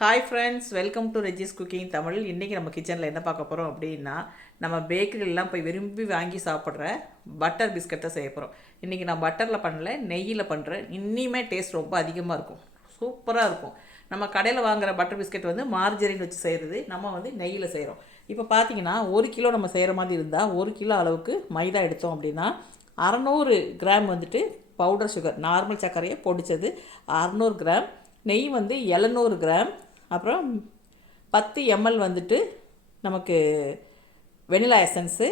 Hi friends, welcome to Regis cooking Tamil. இன்றைக்கி நம்ம கிச்சனில் என்ன பார்க்க போகிறோம் அப்படின்னா, நம்ம பேக்கரிலாம் போய் விரும்பி வாங்கி சாப்பிட்ற பட்டர் பிஸ்கட்டை செய்ய போகிறோம். இன்றைக்கி நான் பட்டரில் பண்ணல, நெய்யில் பண்ணுறேன். இன்னிமே டேஸ்ட் ரொம்ப அதிகமாக இருக்கும், சூப்பராக இருக்கும். நம்ம கடையில் வாங்குகிற பட்டர் பிஸ்கட் வந்து மார்ஜரின் வச்சு செய்கிறது, நம்ம வந்து நெய்யில் செய்கிறோம். இப்போ பார்த்தீங்கன்னா 1 கிலோ நம்ம செய்கிற மாதிரி இருந்தால் 1 கிலோ அளவுக்கு மைதா எடுத்தோம் அப்படின்னா 600 கிராம் வந்துட்டு பவுடர் சுகர், நார்மல் சர்க்கரையை பொடிச்சது 600 கிராம், நெய் வந்து 700 கிராம், அப்புறம் 10 எம்எல் வந்துட்டு நமக்கு வெனிலா எசன்ஸு,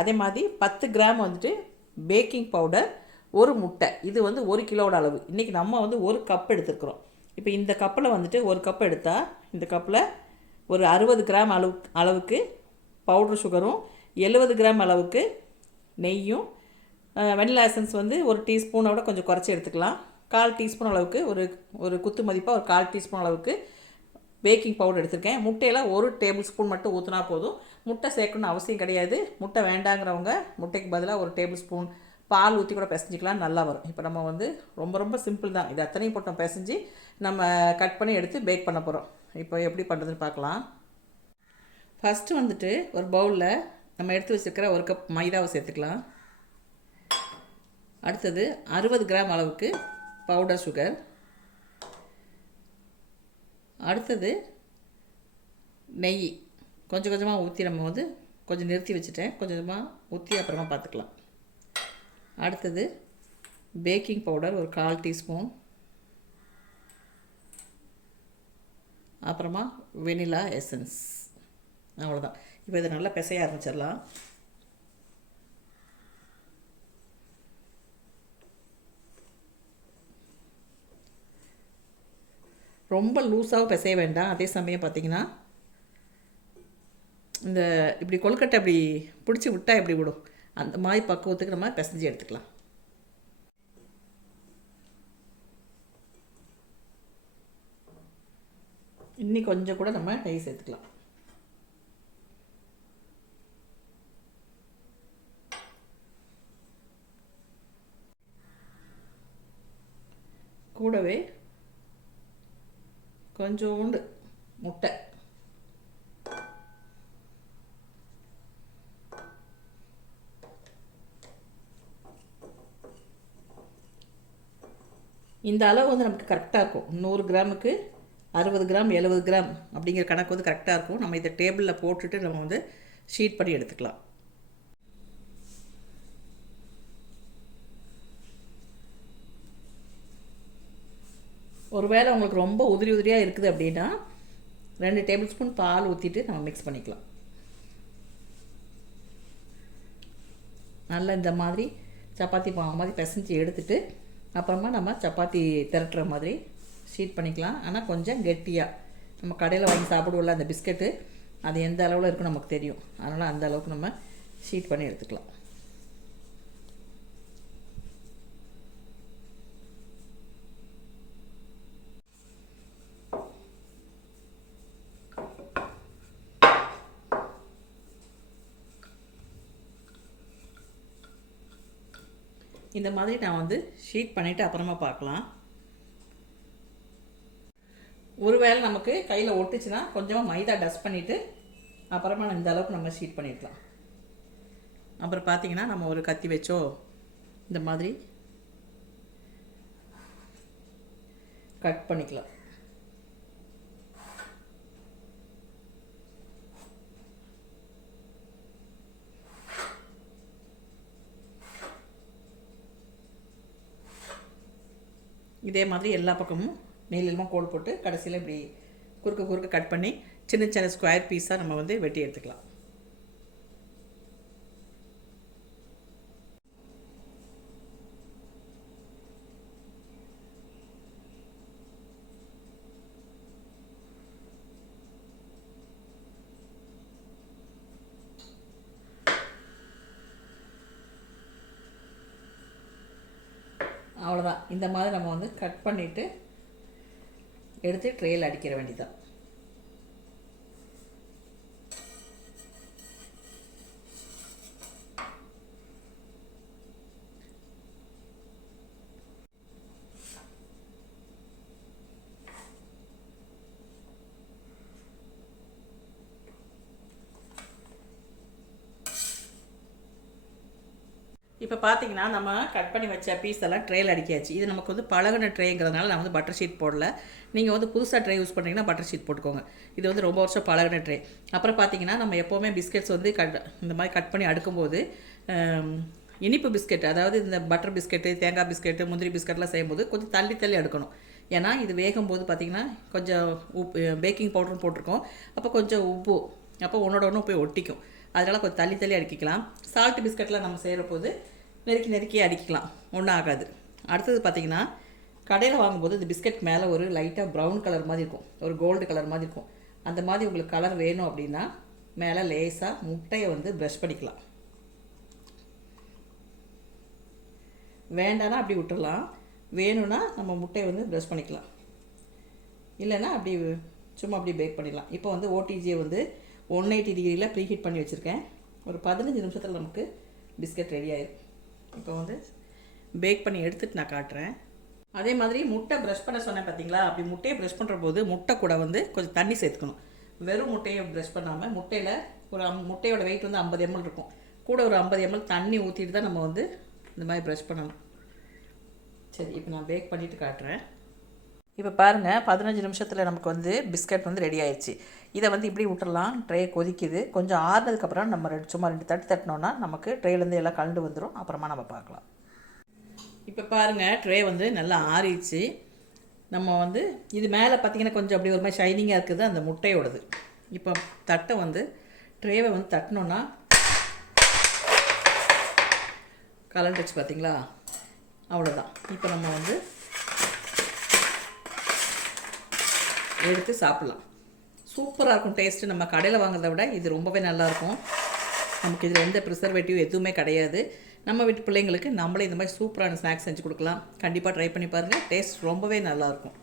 அதே மாதிரி 10 கிராம் வந்துட்டு பேக்கிங் பவுடர், ஒரு முட்டை. இது வந்து 1 கிலோட அளவு. இன்றைக்கி நம்ம வந்து 1 கப் எடுத்துருக்குறோம். இப்போ இந்த கப்பில் வந்துட்டு 1 கப் எடுத்தால் இந்த கப்பில் ஒரு 60 கிராம் அளவுக்கு பவுடர் சுகரும், 70 கிராம் அளவுக்கு நெய்யும், வெனிலா எசன்ஸ் வந்து ஒரு டீஸ்பூனோட கொஞ்சம் குறைச்சி எடுத்துக்கலாம். 1/4 டீஸ்பூன் அளவுக்கு, ஒரு குத்து மதிப்பாக ஒரு 1/4 டீஸ்பூன் அளவுக்கு பேக்கிங் பவுடர் எடுத்திருக்கேன். முட்டையில் 1 டேபிள் ஸ்பூன் மட்டும் ஊற்றினா போதும். முட்டை சேர்க்கணும்னு அவசியம் கிடையாது. முட்டை வேண்டாங்கிறவங்க முட்டைக்கு பதிலாக 1 டேபிள் ஸ்பூன் பால் ஊற்றி கூட பிசைஞ்சிக்கலாம், நல்லா வரும். இப்போ நம்ம வந்து ரொம்ப சிம்பிள் தான். இது அத்தனையும் போட்டோம் பிசைஞ்சு நம்ம கட் பண்ணி எடுத்து பேக் பண்ண போகிறோம். இப்போ எப்படி பண்ணுறதுன்னு பார்க்கலாம். ஃபஸ்ட்டு வந்துட்டு ஒரு பவுலில் நம்ம எடுத்து வச்சுருக்கிற 1 கப் மைதாவை சேர்த்துக்கலாம். அடுத்தது 60 கிராம் அளவுக்கு பவுடர் சுகர். அடுத்தது நெய் கொஞ்சம் கொஞ்சமாக ஊற்றி, நம்ம வந்து கொஞ்சம் நிறுத்தி வச்சுட்டேன், கொஞ்சம் கொஞ்சமாக ஊற்றி அப்புறமா பார்த்துக்கலாம். அடுத்தது பேக்கிங் பவுடர் ஒரு 1/4 டீஸ்பூன், அப்புறமா வெனிலா எசன்ஸ். அவ்வளோதான். இப்போ இதை நல்லா பிசைய ஆரம்பிச்சிடலாம். ரொம்ப லூஸாகவும் பிசைய வேண்டாம். அதே சமயம் பார்த்திங்கன்னா இந்த இப்படி கொழுக்கட்டை அப்படி பிடிச்சி விட்டால் எப்படி விடும், அந்த மாதிரி பக்குவத்துக்கு நம்ம பிசைஞ்சு எடுத்துக்கலாம். இன்னி கொஞ்சம் கூட நம்ம நெய் சேர்த்துக்கலாம். கூடவே கொஞ்சோண்டு முட்டை. இந்த அளவு வந்து நமக்கு கரெக்டாக இருக்கும். 100 கிராமுக்கு 60 கிராம் 70 கிராம் அப்படிங்கிற கணக்கு வந்து கரெக்டாக இருக்கும். நம்ம இதை டேபிளில் போட்டுட்டு நம்ம வந்து ஷீட் பண்ணி எடுத்துக்கலாம். ஒருவேளை உங்களுக்கு ரொம்ப உதிரியாக இருக்குது அப்படின்னா 2 டேபிள் ஸ்பூன் பால் ஊற்றிட்டு நம்ம மிக்ஸ் பண்ணிக்கலாம். நல்லா இந்த மாதிரி சப்பாத்தி மாவு மாதிரி பிசைஞ்சு எடுத்துட்டு அப்புறமா நம்ம சப்பாத்தி திரட்டுற மாதிரி ஷீட் பண்ணிக்கலாம். ஆனால் கொஞ்சம் கெட்டியாக, நம்ம கடையில் வாங்கி சாப்பிடுவோம்ல அந்த பிஸ்கெட்டு, அது எந்த அளவில் இருக்குன்னு நமக்கு தெரியும். அதனால் அந்த அளவுக்கு நம்ம ஷீட் பண்ணி எடுத்துக்கலாம். இந்த மாதிரி நான் வந்து ஷீட் பண்ணிவிட்டு அப்புறமா பார்க்கலாம். ஒருவேளை நமக்கு கையில் ஒட்டுச்சுன்னா கொஞ்சமாக மைதா டஸ்ட் பண்ணிவிட்டு அப்புறமா இந்த அளவுக்கு நம்ம ஷீட் பண்ணிடலாம். அப்புறம் பார்த்திங்கன்னா நம்ம ஒரு கத்தி வச்சோ இந்த மாதிரி கட் பண்ணிக்கலாம். இதே மாதிரி எல்லா பக்கமும் நீளமாக கோடு போட்டு கடைசியில் இப்படி குறுக்க கட் பண்ணி சின்ன சின்ன ஸ்கொயர் பீஸாக நம்ம வந்து வெட்டி எடுத்துக்கலாம். அவ்வளோதான். இந்த மாதிரி நம்ம வந்து கட் பண்ணிவிட்டு எடுத்து ட்ரேயில் அடிக்கிற வேண்டியதான். இப்போ பார்த்தீங்கன்னா நம்ம கட் பண்ணி வச்ச பீஸ் எல்லாம் ட்ரேயில் அடிக்காச்சு. இது நமக்கு வந்து பழகின ட்ரேங்கிறதுனால நான் வந்து பட்டர் ஷீட் போடல. நீங்கள் வந்து புதுசாக ட்ரே யூஸ் பண்ணுறீங்கன்னா பட்டர் ஷீட் போட்டுக்கோங்க. இது வந்து ரொம்ப வருஷம் பழகின ட்ரே. அப்புறம் பார்த்தீங்கன்னா நம்ம எப்போவுமே பிஸ்கெட்ஸ் வந்து இந்த மாதிரி கட் பண்ணி அடுக்கும்போது இனிப்பு பிஸ்கெட், அதாவது இந்த பட்டர் பிஸ்கெட்டு, தேங்காய் பிஸ்கெட்டு, முந்திரி பிஸ்கெட்லாம் செய்யும்போது கொஞ்சம் தள்ளி தள்ளி அடுக்கணும். ஏன்னா இது வேகும்போது பார்த்திங்கன்னா கொஞ்சம் உப்பு, பேக்கிங் பவுடரும் போட்டிருக்கோம். அப்போ கொஞ்சம் உப்பு, அப்போ ஒன்றோட ஒன்று போய் ஒட்டிக்கும். அதனால் கொஞ்சம் தள்ளி தள்ளி அடுக்கிக்கலாம். சால்ட் பிஸ்கெட்லாம் நம்ம செய்கிற போது நெருக்கி அடிக்கலாம், ஒன்றும் ஆகாது. அடுத்தது பார்த்திங்கன்னா கடையில் வாங்கும்போது இந்த பிஸ்கெட் மேலே ஒரு லைட்டாக ப்ரௌன் கலர் மாதிரி இருக்கும், ஒரு கோல்டு கலர் மாதிரி இருக்கும். அந்த மாதிரி உங்களுக்கு கலர் வேணும் அப்படின்னா மேலே லேசாக முட்டையை வந்து ப்ரஷ் பண்ணிக்கலாம். வேண்டானா அப்படி விட்டுடலாம், வேணும்னா நம்ம முட்டையை வந்து ப்ரஷ் பண்ணிக்கலாம். இல்லைன்னா அப்படி சும்மா அப்படி பேக் பண்ணிடலாம். இப்போ வந்து ஓடிஜியை வந்து 180 டிகிரியில் ப்ரீஹீட் பண்ணி வச்சுருக்கேன். ஒரு 15 நிமிஷத்தில் நமக்கு பிஸ்கெட் ரெடி ஆயிடும். இப்போ வந்து பேக் பண்ணி எடுத்துகிட்டு நான் காட்டுறேன். அதே மாதிரி முட்டை ப்ரஷ் பண்ண சொன்னேன் பார்த்தீங்களா, அப்படி முட்டையை ப்ரஷ் பண்ணுற போது முட்டை கூட வந்து கொஞ்சம் தண்ணி சேர்த்துக்கணும். வெறும் முட்டையை ப்ரஷ் பண்ணாமல் முட்டையில் ஒரு முட்டையோட வெயிட் வந்து 50 ml இருக்கும், கூட ஒரு 50 ml தண்ணி ஊற்றிட்டு தான் நம்ம வந்து இந்த மாதிரி ப்ரஷ் பண்ணணும். சரி, இப்போ நான் பேக் பண்ணிவிட்டு காட்டுறேன். இப்போ பாருங்கள், 15 நிமிஷத்தில் நமக்கு வந்து பிஸ்கட் வந்து ரெடி ஆயிடுச்சு. இதை வந்து இப்படி விட்டுடலாம். ட்ரே கொதிக்குது. கொஞ்சம் ஆறுனதுக்கப்புறம் நம்ம சும்மா 2 தட்டு தட்டினோன்னா நமக்கு ட்ரேலேருந்து எல்லாம் கலந்து வந்துடும். அப்புறமா நம்ம பார்க்கலாம். இப்போ பாருங்கள், ட்ரே வந்து நல்லா ஆறிடுச்சு. நம்ம வந்து இது மேலே பார்த்திங்கன்னா கொஞ்சம் அப்படி ஒரு மாதிரி ஷைனிங்காக இருக்குது, அந்த முட்டையோடது. இப்போ தட்டை வந்து ட்ரேவை வந்து தட்டினோன்னா கலந்துச்சு பார்த்தீங்களா, அவ்வளோதான். இப்போ நம்ம வந்து எடுத்து சாப்பிட்லாம். சூப்பராக இருக்கும் டேஸ்ட்டு. நம்ம கடையில் வாங்குறத விட இது ரொம்பவே நல்லாயிருக்கும். நமக்கு இதில் எந்த ப்ரிசர்வேட்டிவ் எதுவுமே கிடையாது. நம்ம வீட்டு பிள்ளைங்களுக்கு நம்மளே இந்த மாதிரி சூப்பரான ஸ்நாக்ஸ் செஞ்சு கொடுக்கலாம். கண்டிப்பாக ட்ரை பண்ணி பாருங்கள். டேஸ்ட் ரொம்பவே நல்லாயிருக்கும்.